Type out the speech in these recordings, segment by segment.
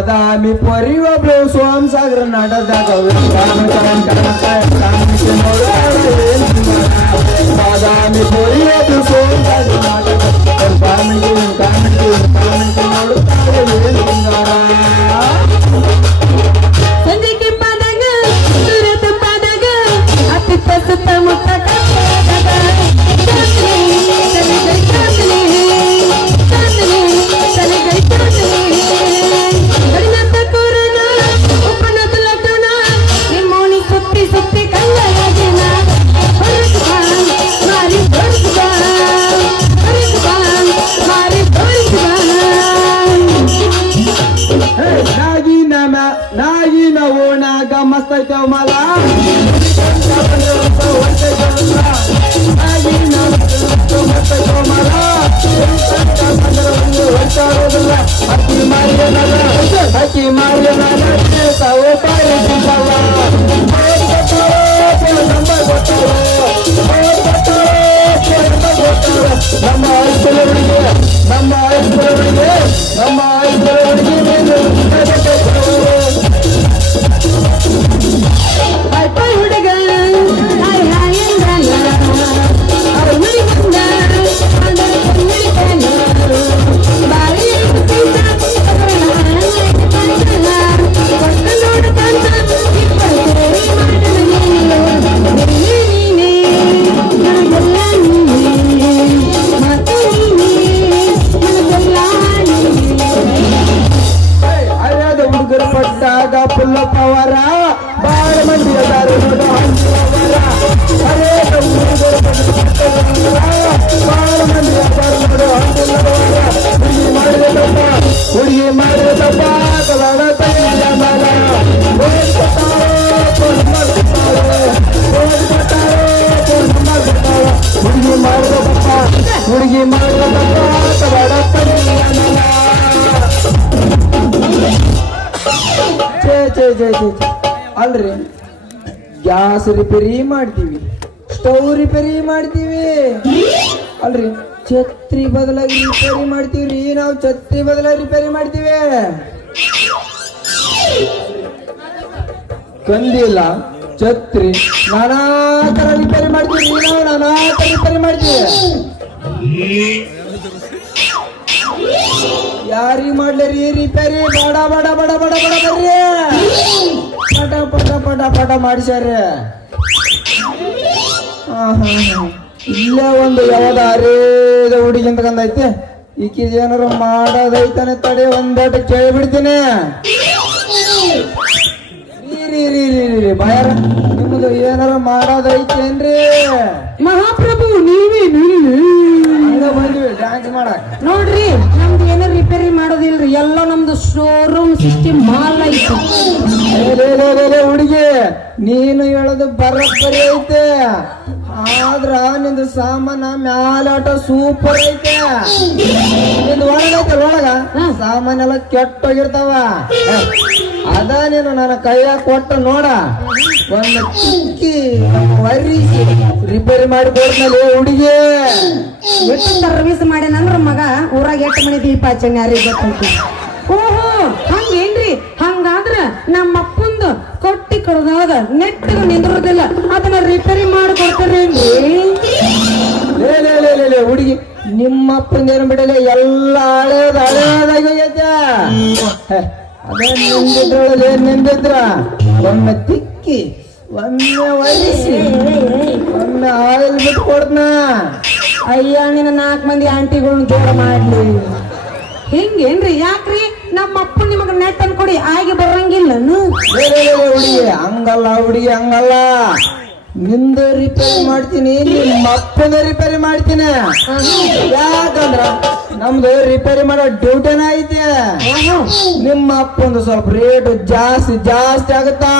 ಬಾದಾಮಿ ಪೊರಿ ಒಬ್ಳು ಸೋಮಸಾಗರ ನಾಟಕದಾಗ ಬಾದಾಮಿ ಪೊರಿ ಒಬ್ಳು ಸೋಮಸಾಗರ ನಾಟಕ ಸಂಜೆ ಕೆಂಪಾದಾಗ ಸೂರ್ಯ ತಂಪಾದಾಗ ಅತ್ತಿತ್ತ ಸುತ್ತಮುತ್ತ ಸುತ್ತಿ ಸುತ್ತಿ ಕಲ್ಲರಾಗಿನ ನಾಗಿನ ಓಣಾಗ ಮಸ್ತ್ ಐತವ ಮಲ ಅಕ್ಕಿ ಮಾರಿಯ ನಮ್ಮ ಐಸ್ಕೂಲವರಿಗೆ ಹುಡುಗ ಪಟ್ಟಾಗ ಪುಲ್ಲ ಪವರ ಬಾಳ ಮಂದಿ ಅದಾರು ನೋಡು ಹಂಚುವವರ ಅನೇಕ ಹುಡುಗರು ಬಾಳ ಮಂದಿ ಅದಾರು ನೋಡು ಹಂಚುವವರ ಹುಡುಗಿ ಮಾಡಿದ ತಪ್ಪ ಕಲಾಡ ತಂಗಿಯ ಮಲ ಹುಡುಗಿ ಮಾಡಿದ ತಪ್ಪ ಕಲಾಡ ತಂಗಿಯ ಮಲ ಅಲ್ರಿ ಗ್ಯಾಸ್ ರಿಪೇರಿ ಮಾಡ್ತೀವಿ, ಸ್ಟವ್ ರಿಪೇರಿ ಮಾಡ್ತೀವಿ ಅಲ್ರಿ, ಛತ್ರಿ ಬದಲಾಗಿ ರಿಪೇರಿ ಮಾಡ್ತೀವ್ರಿ. ನಾವು ಛತ್ರಿ ಬದಲಾಗಿ ರಿಪೇರಿ ಮಾಡ್ತೀವಿ. ಕಂದಿಲ್ಲ, ಛತ್ರಿ, ನಾನಾ ತರ ರಿಪೇರಿ ಮಾಡ್ತೀವಿ. ನಾವು ನಾನಾ ತರ ರಿಪೇರಿ ಮಾಡ್ತೀವಿ. ಯಾರಿಗೆ ಮಾಡ್ಲರಿ ರಿಪೇರಿ? ಬಡ ಬಡ ಬಡ ಬಡ ಬಡ ಬರ್ರಿ, ಪಟ ಪಟ ಪಟ ಪಟ ಮಾಡಿಸ್ಯಾರ. ಇಲ್ಲೇ ಒಂದು ಯಾವ್ದು ಅರೇದ ಹುಡುಗಿ ಅಂತ ಕಂದೈತೆ. ಈಕಿ ಏನಾರು ಮಾಡೋದೈತಾನೆ ತಡೆ, ಒಂದಟ ಕೇಳಿಬಿಡ್ತೀನಿ. ಬಾಯಾರ ನಿಮ್ದು ಏನಾರ ಮಾಡೋದೈತೇನ್ರಿ? ಮಹಾಪ್ರಭು ನೀವೇ ಬಂದ್ವಿ ಡ್ಯಾನ್ಸ್ ಮಾಡಕ್. ನೋಡ್ರಿ, ನಮ್ದು ಏನಾರ ರಿಪೇರಿ ಮಾಡೋದಿಲ್ರಿ, ಎಲ್ಲ ನಮ್ದು ಶೋರೂಮ್ ಸಿಸ್ಟಮ್ ಮಾಲ್ ಐತಿ. ಹುಡುಗಿ, ನೀನು ಹೇಳೋದು ಬರೋಬ್ಬರಿ ಐತೆ, ಆದ್ರ ನಿಂದು ಸಾಮಾನ ಮ್ಯಾಲಾಟ ಸೂಪರ್ ಐತೆ. ನಿಂದು ಒಳಗೈತೆ, ಒಳಗ ಸಾಮಾನೆಲ್ಲ ಕೆಟ್ಟೋಗಿರ್ತಾವ. ಅದ ನೀನು ನನ್ನ ಕೈಯಾಗ ಕೊಟ್ಟ ನೋಡ, ಒಂದು ಚಿಕ್ಕಿ ವರಿಸಿ ರಿಪೇರಿ ಮಾಡಿ ಕೊಡ್ನಲ್ಲಿ ಹುಡುಗಿ. ಎಷ್ಟು ಸರ್ವಿಸ್ ಮಾಡ್ಯಾನಂದ್ರ ಮಗ ಊರಾಗ ಎಷ್ಟು ಮನೆ ದೀಪ ಹಚ್ಚಂಗ ಯಾರಿಗೆ ಗೊತ್ತೈತಿ. ಓಹೋ, ಹಂಗೇನ್ರಿ? ಹಂಗಾದ್ರ ನಮ್ಮ ಅಪ್ಪಂದು ಕೊಟ್ಟಿ ಕಡ್ದಾಗ ನೆಟ್ಟಿಗೆ ನಿಂದಿರೋದಿಲ್ಲ, ಅದನ್ನ ರಿಪೇರಿ ಮಾಡಿ ಕೊಡ್ತಾರೇನ್ರಿ? ಹುಡುಗಿ, ನಿಮ್ಮ ಅಪ್ಪಂದೇನು ಬಿಡಲಿ, ಎಲ್ಲ ಹಳೇದಾಗಿ ಹೋಗೈತೆ. ಅದೇ ನಿಂದಿದ್ರೊಳಗೆ ಏನ್ ನಿಂದಿದ್ರ, ಒಮ್ಮೆ ತಿಕ್ಕಿ, ಒಮ್ಮೆ ಒರಿಸಿ, ಒಮ್ಮೆ ಆಯಿಲ್ ಬಿಟ್ಟು ಕೊಡ್ತನ. ಅಯ್ಯ, ನಿನ್ನ 4 ಮಂದಿ ಆಂಟಿಗಳನ್ನ ದೂರ ಮಾಡ್ಲಿ. ಹಿಂಗೇನ್ರಿ? ಯಾಕ್ರಿ? ನಮ್ಮ ಅಪ್ಪ ನಿಮಗ ನೆಟ್ ಅನ್ಕೊಡಿ ಆಗಿ ಬರಂಗಿಲ್ಲ. ಹುಡುಗಿ ಹಂಗಲ್ಲ, ಹುಡುಗಿ ಹಂಗಲ್ಲ. ನಿಂದ ರಿಪೇರಿ ಮಾಡ್ತೀನಿ, ನಿಮ್ಮ ಅಪ್ಪನ ರಿಪೇರಿ ಮಾಡ್ತೀನಿ. ಯಾಕಂದ್ರ ನಮ್ದು ರಿಪೇರಿ ಮಾಡೋ ಡ್ಯೂಟಿನ ಐತೆ. ನಿಮ್ಮ ಅಪ್ಪಂದು ಸ್ವಲ್ಪ ರೇಟ್ ಜಾಸ್ತಿ ಆಗುತ್ತಾ,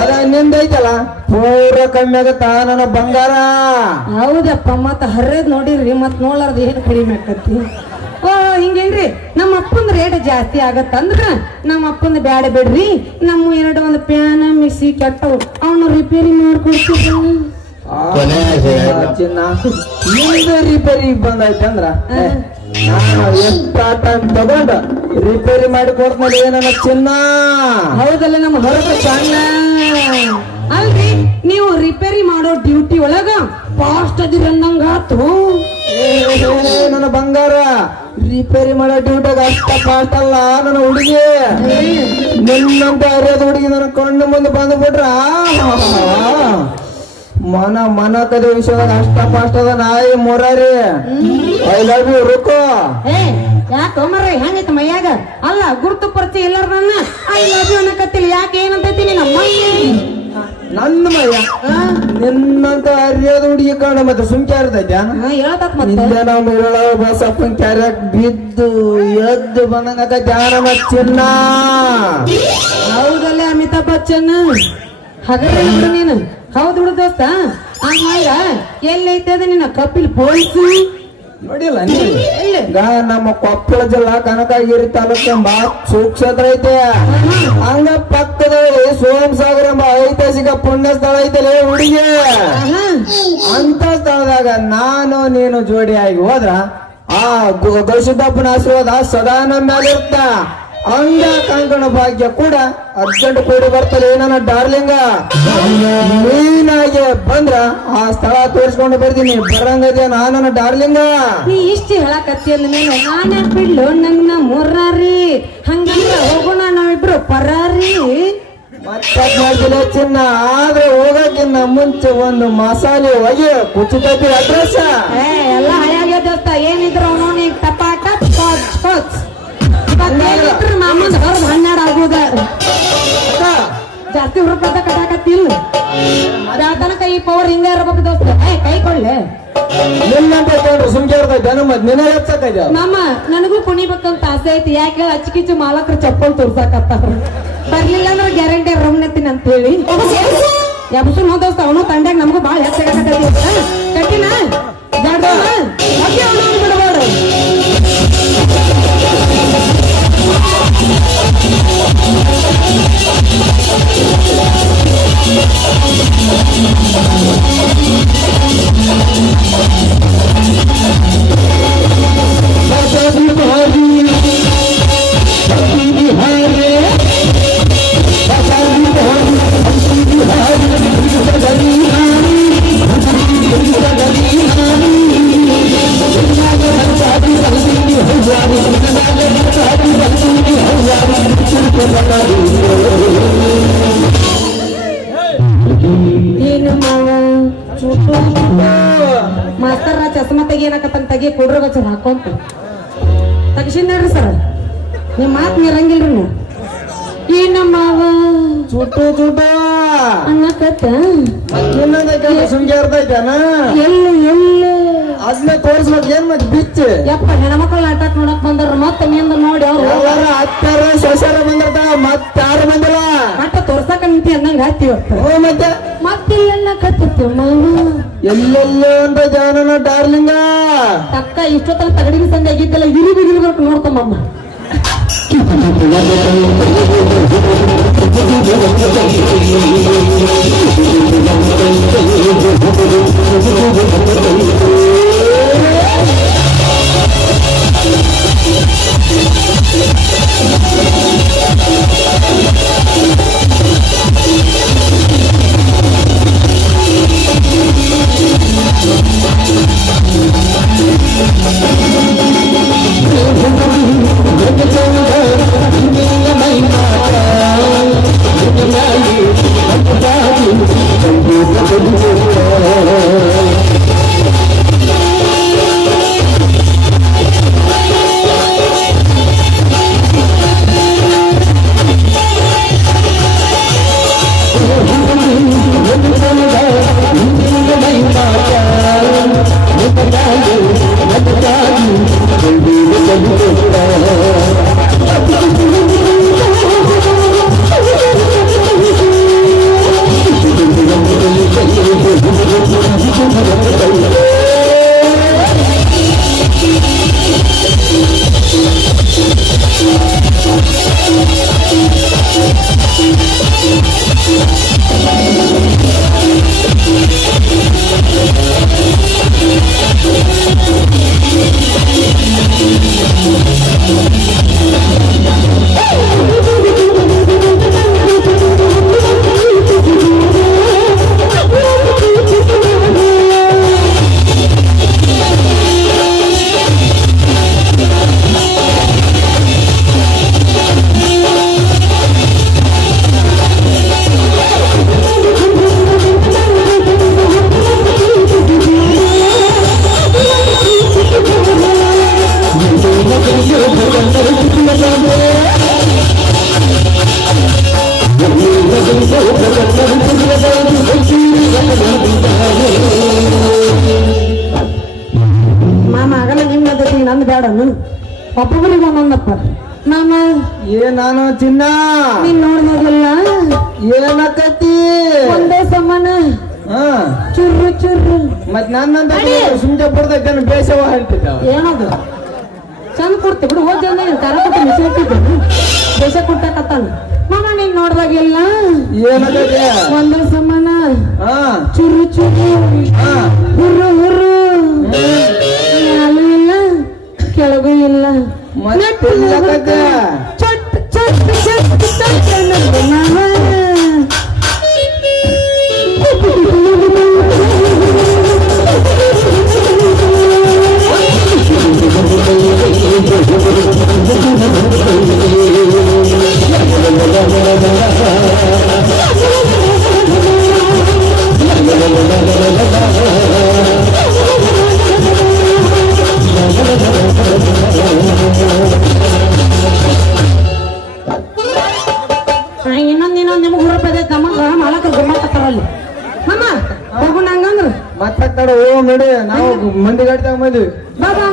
ಅದ ನಿಂದೈತಲ್ಲ ಪೂರ ಕಮ್ಮಿ ಆಗತ್ತಾ ನನ್ನ ಬಂಗಾರ. ಹೌದಪ್ಪ, ಮತ್ತ ಹರಿದ್ ನೋಡಿರಿ, ಮತ್ ನೋಡ್ಲಾರ್ದು ಏನ್ ಕಡಿಮೆ ಆಕತಿ. ಓ, ಹಿಂಗೇನ್ರಿ? ನಮ್ಮ ಅಪ್ಪಂದ ರೇಟ್ ಜಾಸ್ತಿ ಆಗತ್ತಂದ್ರ ನಮ್ಮ ಅಪ್ಪಂದ ಬ್ಯಾಡ ಬಿಡ್ರಿ, ನಮ್ಮ ಒಂದು ಪ್ಯಾನ್ ಮಿಕ್ಸಿ ಕೆಟ್ಟವು, ಅವನ್ನ ರಿಪೇರಿ ಮಾಡ್ಕೊಡ್ತೀವಿ. ಚಿನ್ನ ನಿಂದ ರಿಪೇರಿ ಬಂದೈತೆ ಅಂದ್ರ ನಾನು ಎಷ್ಟ ಟೈಮ್ ತಗೊಂಡ ರಿಪೇರಿ ಮಾಡಿ ಕೊಡ್ತೀನಿ ಏನನ್ನ ಚಿನ್ನ. ಹೌದಲ್ಲ ನಮ್ಮ ಹೊರಗ ಸಣ್ಣ ಅಲ್ರಿ ನೀವು ರಿಪೇರಿ ಮಾಡೋ ಡ್ಯೂಟಿ ಒಳಗ ಫಾಸ್ಟ್ ಅದಿರ ಅನ್ನಂಗಾತು. ನನ್ನ ಬಂಗಾರ ರಿಪೇರಿ ಮಾಡೋ ಡ್ಯೂಟಿಯಾಗ ಅಷ್ಟ ಫಾಸ್ಟ್ ಅಲ್ಲ ನನ್ನ ಹುಡುಗಿ. ನಿನ್ನಂತ ಅರಿಯೋದು ಹುಡುಗಿ ನನ್ನ ಕಣ್ಣು ಮುಂದೆ ಬಂದ್ಬಿಟ್ರ ಮನ ಕದ ವಿಷಯದಾಗ ಅಷ್ಟ ಫಾಸ್ಟ್ ಅದ ನಾಯಿ ಮೊರಾರಿ. ಐ ಲವ್ ಯು ರುಕೋ. ಯಾಕೆ ಮರ್ರಿ ಹೆಂಗೈತಿ ಮೈಯಾಗ ಅಲ್ಲ ಗುರುತು ಪರಿಚಯ ಎಲ್ಲಾರ ನನ್ನ ಐ ಲವ್ ಯು ಅನ್ನಕತ್ತಿಲ್ಲ. ಯಾಕೆ ಏನಂತೈತಿ ನಮ್ಮ ನನ್ನ ಮಯ್ಯ ನಿನ್ನಂತ ಅರಿಯೋದು ಹುಡುಗಿ ಕಾಣ ಮತ್ತೆ ಸುಮ್ಕೆ ಇರ್ತೈತ್ಯಾ? ಹೇಳ್ತತ್ ಮತ್ತೆ ನಿಂದೆ ನಾವು ಇರೋಳ ಬಸಪ್ಪನ್ ಕ್ಯಾರೆಕ್ ಬಿದ್ದು ಎದ್ದು ಬಂದಂಗ ಧ್ಯಾನ ಚಿನ್ನ. ಹೌದಲ್ಲ ಅಮಿತಾಬ್ ಬಚ್ಚನ್ ಹಾಗಾದ್ರೆ ಬಿಡು ನೀನು. ಹೌದು ಬಿಡು ದೋಸ್ತ. ಹಂಗ ಎಲ್ಲೈತೆ ಅದ ನಿನ್ನ ಕಪಿಲ್ ಪೋಲ್ಸು ನೋಡಿಲ್ಲ ಈಗ ನಮ್ಮ ಕೊಪ್ಪಳ ಜಿಲ್ಲಾ ಕನಕಗಿರಿ ತಾಲೂಕು ಎಂಬ ಸುಕ್ಷೇತ್ರ ಐತೆ. ಹಂಗ ಪಕ್ಕದಲ್ಲಿ ಸೋಮಸಾಗರ ಎಂಬ ಐತಿಹಾಸಿಕ ಪುಣ್ಯ ಸ್ಥಳ ಐತಲೇ ಹುಡುಗಿ. ಅಂತ ಸ್ಥಳದಾಗ ನಾನು ನೀನು ಜೋಡಿಯಾಗಿ ಹೋದ್ರ ಆ ಗೌಸಿದ್ದಪ್ಪನ ಆಶೀರ್ವಾದ ಸದಾ ನಮ್ಮ ಮೇಲೆ ಇರ್ತ. ಅಂಗ ಕಂಕಣ ಭಾಗ್ಯ ಕೂಡ ಅರ್ಜೆಂಟ್ ಕೂಡಿ ಬರ್ತದೆ ನನ್ನ ಡಾರ್ಲಿಂಗ. ನೀನಾಗೆ ಬಂದ್ರ ಆ ಸ್ಥಳ ತೋರಿಸ್ಕೊಂಡು ಬರ್ತೀನಿ. ಬರಂಗದ ನನ್ನ ಡಾರ್ಲಿಂಗ. ನೀ ಇಷ್ಟು ಹೇಳಕತ್ತಿಯಲ್ಲ ಮೇಲೆ ನಾನೇ ಬಿಡ್ಲು ನನ್ನ ಮುರ್ರಾರಿ. ಹಂಗಂದ್ರ ಹೋಗೋಣ ನಾವಿಬ್ರು ಪರಾರಿ. ಮತ್ತೆ ಚಿನ್ನ ಆದ್ರೆ ಹೋಗಕ್ಕಿನ್ನ ಮುಂಚೆ ಒಂದು ಮಸಾಲೆ ಹೊಗೆ ಕುಚಿತೈತಿ ಅಡ್ರೆಸ್. ಎಲ್ಲ ಹಳೆಯಾಗ್ಯ ದೋಸ್ತ. ಏನಿದ್ರು ಅವನು ಟಪಾಟ ಕೋಚ್ ಕೋಚ್ ಮಾಮಂದ್ ಹೊರದ್ 12 ಆಗುದ ಜಾಸ್ತಿ ಹುರುಪದ ಕಟಾಕತ್ತಿಲ್ಲ. ಅದಾತನ ಕೈ ಪವರ್ ಹಿಂಗ ಇರ್ಬೇಕು ದೋಸ್ತ. ಕೈ ಕೊಳ್ಳೆ ನಿನ್ನಂತ ಸುಮ್ಕೆ ಇರ್ತೈತೆ ನಮ್ಮ ನಿನ್ನ ಹೆಚ್ಚಕೈತೆ. ಮಾಮ ನನಗೂ ಕುಣಿಬೇಕಂತ ಆಸೆ ಐತಿ. ಯಾಕೆ ಅಚ್ಚಿಕಿಚ್ಚು ಮಾಲಕರು ಚಪ್ಪಲ್ ತೋರ್ಸಾಕತ್ತಾರ. ಬರ್ಲಿಲ್ಲ ಅಂದ್ರೆ ಗ್ಯಾರಂಟಿ ರಮ್ನತ್ತೀನಿ ಅಂತ ಹೇಳಿ ಯಾಬಸು ನೋ ದೋಸ್ತ. ಅವನು ತಂಡ್ಯಾಗ ನಮಗೂ ಬಾಳ ಹೆಚ್ಚಾಗತ್ತೈತಿ. ಕಟ್ಟಿನ ಬಿಡಬಾರ್ದು. ಏನು ಮಾವ ಮಾಸ್ತರ ಚಸ್ಮಾ ತೆಗಿಯನಕತ್ತಂತ ತೆಗಿ ಕೊಡ್ರ ಬಚ್ಚ ಹಾಕೊಂತ ತಗಸಿನ್ರಿ ಸರ್. ನಿಮ್ ಮಾತ್ ನೀರಂಗಿಲ್ರಿ ನೀವು. ಏನು ಮಾವ ಚುಟ್ಟು ಚುಟ ಅನ್ನಕತ್ತ ಸುಮ್ಕೆ ಇರ್ತೈತೇನ? ಎಲ್ಲಿ ಎಲ್ಲಿ ಅದನ್ನ ತೋರಿಸ್ಬೇಕು. ಏನ್ ಮತ್ತೆ ಬಿಚ್ಚ ಯಪ್ಪ ಹೆಣ್ಮಕ್ಳು ನಾಟಕ ನೋಡಕ್ ಬಂದ್ರ ಮತ್ತೆ ನಿಂದ ನೋಡಿ ಅವ್ರು ಎಲ್ಲಾರ ಅತ್ತಾರ ಶಶಾರ ಬಂದಿರ್ತಾವ. ಮತ್ತಾರು ಬಂದಿಲ್ಲ. ಮಟ್ಟ ತೋರ್ಸಕ ನಿಂತಿ ಅಂದಂಗ ಹಾಕ್ತಿವತ್ತ. ಮತ್ತೆ ಎಲ್ಲ ಕತ್ತಿತ್ತು ಮಾವ ಎಲ್ಲೆಲ್ಲೋ ಅಂತ ಜಾನನ ಡಾರ್ಲಿಂಗ. ತಕ್ಕ ಇಷ್ಟೊತ್ತಲ್ಲ ತಗಡಿಗೆ ಸಂದೆ ಆಗಿದ್ದಲ್ಲ ಇರಿ ಬಿರಿಬೇಕು ನೋಡ್ಕೊಂಬಮ್ಮ. ಮಾಮ ಆಗಲ್ಲ ನಿಮ್ ಗತಿ ನಂದು ಬೇಡನು ಒಬ್ಬೊಬ್ಬರಿಗೆ ಒಂದೊಂದಪ್ಪ ಮಾಮ ನಾನು ಚಿನ್ನ ನೀನ್ ನೋಡ್ಬೋದಲ್ಲ ಏನಕತಿ ಒಂದೇ ಸಮಾನ ಹಾ ಚುರ್ರು ಚುರ್ರು ಮತ್ ನನ್ನಂತ ಸುಮ್ನೆ ಬರ್ತೈತೆ ಬೇಸವ ಹೇಳ್ತಿದ್ದ ಏನದು ಚಂದ ಕೊಡ್ತಿ ಬಿಡು ಹೋದ್ ಜನ ತರ ಕೊಟ್ಟು ಮಿಸಿಟ್ಟಿದ್ದೆ ದೇಶ ಕೊಟ್ಟಾಕತ್ತಾನ ಮಾಮ ನೀನ್ ನೋಡ್ದಾಗೆಲ್ಲ ಏನಕತಿ ಒಂದೇ ಸಮಾನ ಹಾ ಚುರ್ರು ಚುರ್ರು ಹಾ ಹುರ್ರು ಹುರ್ರು ಮ್ಯಾಲೂ ಇಲ್ಲ ಕೆಳಗೂ ಇಲ್ಲ ಮತ್ತೆ ಚಟ್ ಚಟ್ ಚಟ್ ಚಟ್ ಅನ್ನೋದು ಮಾವ. ಇನ್ನೊಂದ್ ನಿಮ್ಗೆ ಹುರುಪ ಅದೈತೆ ನಮಗ ಮಾಲಕ ಗಮ್ಮತ್ತಾರಲ್ಲಿ ಮಾಮ ಹೋಗೋಣ ಹಂಗಂದ್ರ ಮತ್ತೆ ಓ ನಡಿ ನಾವು ಮಂದಿ ಗಾಡಿ ತಗೊಂಬಂದ್ವಿ ಬಾಬಾ